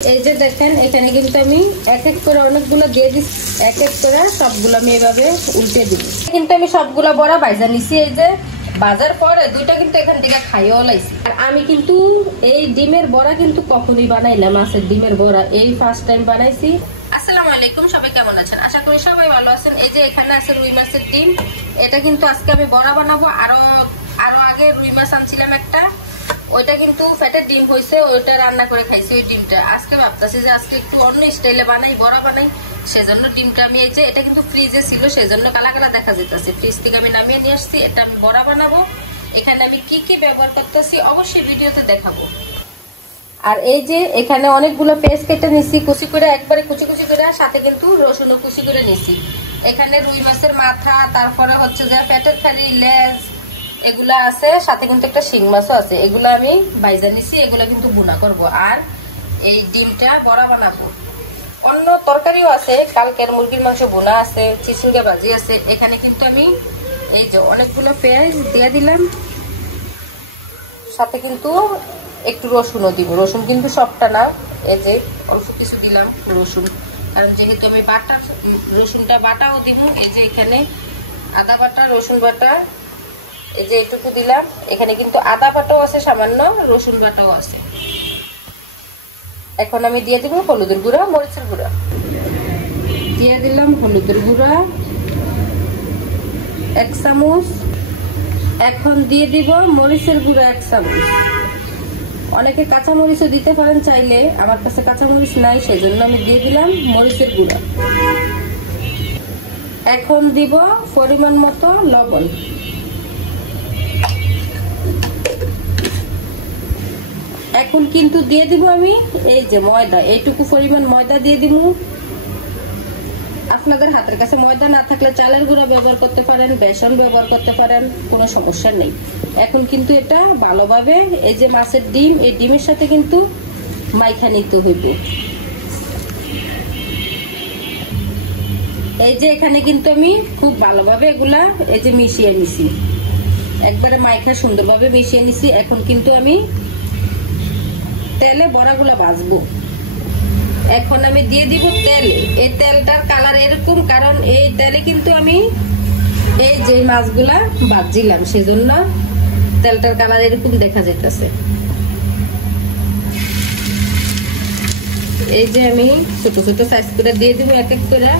এই যে দেখেন এখানে কিন্তু আমি এক এক করে অনেকগুলো দিয়ে দিচ্ছি, এক এক করে সবগুলো আমি এভাবে উল্টে দিব। কিন্তু আমি সবগুলো বড়া ভাজা নিছি। এই যে বাজার পরে দুইটা কিন্তু এখান থেকে খাইও লাইছি। আর আমি কিন্তু এই ডিমের বড়া কিন্তু কখনোই বানাই না, মাছের ডিমের বড়া এই ফার্স্ট টাইম বানাইছি। আসসালামু আলাইকুম, সবাই কেমন আছেন? আশা করি সবাই ভালো আছেন। এই যে এখানে আছে রুই মাছের ডিম, এটা কিন্তু আজকে আমি বড়া বানাবো। আরো আগে রুই মাছ আনছিলাম একটা, ওইটা কিন্তু ফ্যাটের ডিম হয়েছে, ওইটা রান্না করে খাইছি। ওই ডিমটা আজকে ভাবতেছি যে আজকে একটু অন্য স্টাইলে বানাই, বড়া বানাই। সেজন্য ডিমটা আমি এই যে এটা কিন্তু ফ্রিজে ছিল, সেজন্য কালা কালা দেখা যেতেছে। ফ্রিজ থেকে আমি নামিয়ে নিয়ে আসছি, এটা আমি বড়া বানাবো। এখানে আমি কি কি ব্যবহার করতেছি অবশ্যই ভিডিওতে দেখাবো। আর এই যে এখানে অনেকগুলো পেস্ট কেটে নিছি কুচি করে, একবারে কুচি কুচি করে, সাথে কিন্তু রসুনও কুচি করে নিছি। এখানে রুই মাছের মাথা, তারপরে হচ্ছে যে পেটের খালি, লেজ এগুলা আছে, সাথে কিন্তু একটা শিং মাছও আছে। এগুলা আমি ভাইজা নিছি, এগুলা কিন্তু ভুনা করব। আর এই ডিমটা বড়া বানাবো। অন্য তরকারিও আছে, কালকের মুরগির মাংস ভুনা আছে, চিচিঙ্গা ভাজি আছে। এখানে কিন্তু আমি এই যে অনেকগুলো পেঁয়াজ দিয়ে দিলাম, সাথে কিন্তু একটু রসুনও দিব। রসুন কিন্তু সবটা না, এই যে অল্প কিছু দিলাম রসুন, কারণ যেহেতু আমি বাটা রসুনটা বাটাও দিব। এই যে এখানে আদা বাটা, রসুন বাটা, এই যে এটুকু দিলাম। এখানে কিন্তু আদা বাটাও আছে সামান্য, রসুন বাটাও আছে। এখন আমি দিয়ে দিব হলুদের গুঁড়া, মরিচের গুঁড়া দিয়ে দিলাম। হলুদের গুঁড়া 1 চামচ। এখন দিয়ে দিব মরিচের গুঁড়া 1 চামচ। অনেকে কাঁচামরিচও দিতে পারেন চাইলে, আমার কাছে কাঁচামরিচ নাই, সেজন্য আমি দিয়ে দিলাম মরিচের গুঁড়া। এখন দিব পরিমাণ মতো লবণ। এখন কিন্তু দিয়ে দিব আমি এই যে ময়দা, এইটুকু পরিমাণ ময়দা দিয়ে দিব। আপনাদের হাতের কাছে ময়দা না থাকলে চালের গুঁড়া ব্যবহার করতে পারেন, বেসন ব্যবহার করতে পারেন, কোনো সমস্যা নেই। এখন কিন্তু এটা ভালোভাবে এই যে মাছের ডিম, এই ডিমের সাথে কিন্তু মাইখা নিতে হইব। এই যে এখানে কিন্তু আমি খুব ভালোভাবে এগুলা এই যে মিশিয়ে নিছি, একবারে মাইখা সুন্দরভাবে মিশিয়ে নিছি। এখন কিন্তু আমি তেলে বড়াগুলা ভাজবো। এখন আমি দিয়ে দিব তেলে। এই তেলটার কালার এরকম, কারণ এই তেলে কিন্তু আমি এই যে মাছগুলা ভাজছিলাম, সেজন্য তেলটার কালার এরকম দেখা যাইতেছে। এই যে আমি ছোট ছোট সাইজ করে দিয়ে দিব এক এক করে।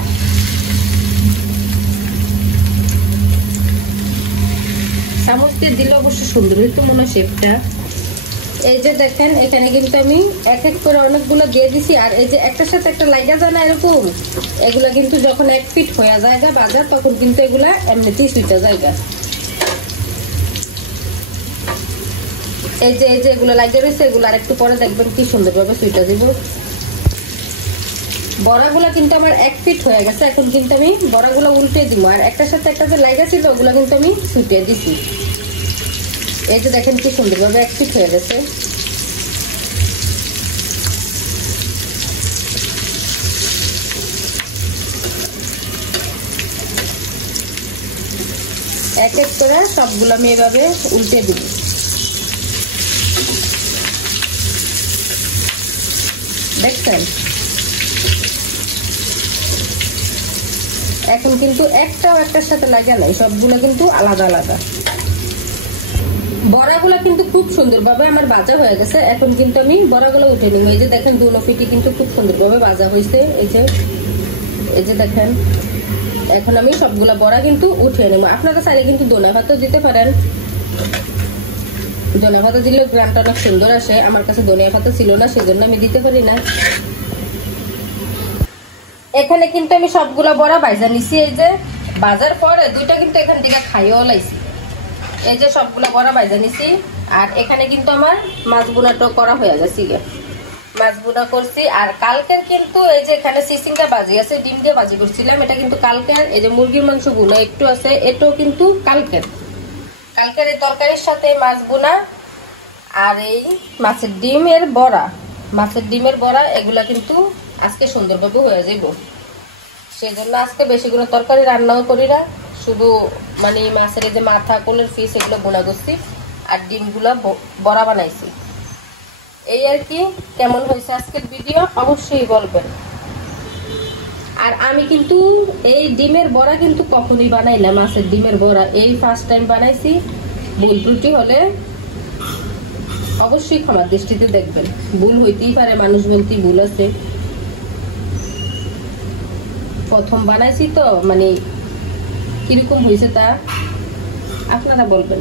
চামচ দিয়ে দিলে অবশ্য সুন্দর হইতো মনে হয় শেপটা। এই যে দেখেন এখানে কিন্তু আমি এক এক করে অনেকগুলো দিয়ে দিছি। আর এই যে একটার সাথে একটা লাগা যায় না এরকম, এগুলা কিন্তু যখন এক ফিট হয়ে যায় বাজার, তখন কিন্তু এগুলা এমনিতেই সুইটা যায়। এই যে এগুলো লাগিয়ে রয়েছে, এগুলো আর একটু পরে দেখবেন কি সুন্দরভাবে সুইটা দিব। বড়াগুলা কিন্তু আমার এক ফিট হয়ে গেছে। এখন কিন্তু আমি বড়াগুলো উল্টে দিব। আর একটার সাথে একটা যে লাগা ছিল ওগুলো কিন্তু আমি সুইটে দিছি। এই যে দেখেন কি সুন্দরভাবে এক ফিট হয়ে গেছে। এক এক করে সবগুলো আমি এভাবে উল্টে দিব। দেখছেন এখন কিন্তু একটাও একটার সাথে লাগা নাই, সবগুলো কিন্তু আলাদা আলাদা। বড়াগুলো কিন্তু খুব সুন্দরভাবে আমার ভাজা হয়ে গেছে। এখন কিন্তু আমি বড়াগুলো উঠে নিব। এই যে দেখেন দুনো পিঠি কিন্তু খুব সুন্দরভাবে ভাজা হয়েছে। এই যে দেখেন এখন আমি সবগুলা বড়া কিন্তু উঠে নেব। আপনারা চাইলে কিন্তু ধনিয়া পাতা দিতে পারেন, ধনিয়া পাতা দিলে গ্রামটা অনেক সুন্দর আসে। আমার কাছে ধনিয়া পাতা ছিল না, সেজন্য আমি দিতে পারি না। এখানে কিন্তু আমি সবগুলা বড়া ভাজা নিছি। এই যে বাজার পরে দুইটা কিন্তু এখান থেকে খাইও লাইছি। এই যে সবগুলা বড়া ভাজা নিছি। আর এখানে কিন্তু আমার মাছ বোনাটা করা হয়ে গেছে, মাছ বোনা করছি। আর কালকের কিন্তু এই যে এখানে চিচিঙ্গা ভাজি আছে, ডিম দিয়ে ভাজি করছিলাম, এটা কিন্তু কালকের। এই যে মুরগির মাংস বোনা একটু আছে, এটাও কিন্তু কালকের এই তরকারির সাথে মাছ বোনা। আর এই মাছের ডিমের বড়া, এগুলা কিন্তু আজকে সুন্দরভাবে হয়ে যাইব। সেই জন্য আজকে বেশি কোনো তরকারি রান্নাও করি না, শুধু মানে মাছের এই যে মাথা, কোলের পিস এগুলো বোনা করছি আর ডিমগুলা বড়া বানাইছি। এই আর কি। কেমন হয়েছে আজকের ভিডিও অবশ্যই বলবেন। আর আমি কিন্তু এই ডিমের বড়া কিন্তু কখনোই বানাই না, মাছের ডিমের বড়া এই ফার্স্ট টাইম বানাইছি। ভুল ত্রুটি হলে অবশ্যই ক্ষমার দৃষ্টিতে দেখবেন, ভুল হইতেই পারে, মানুষ বলতেই ভুল আছে। প্রথম বানাইছি তো মানে কিরকম হয়েছে তা আপনারা বলবেন।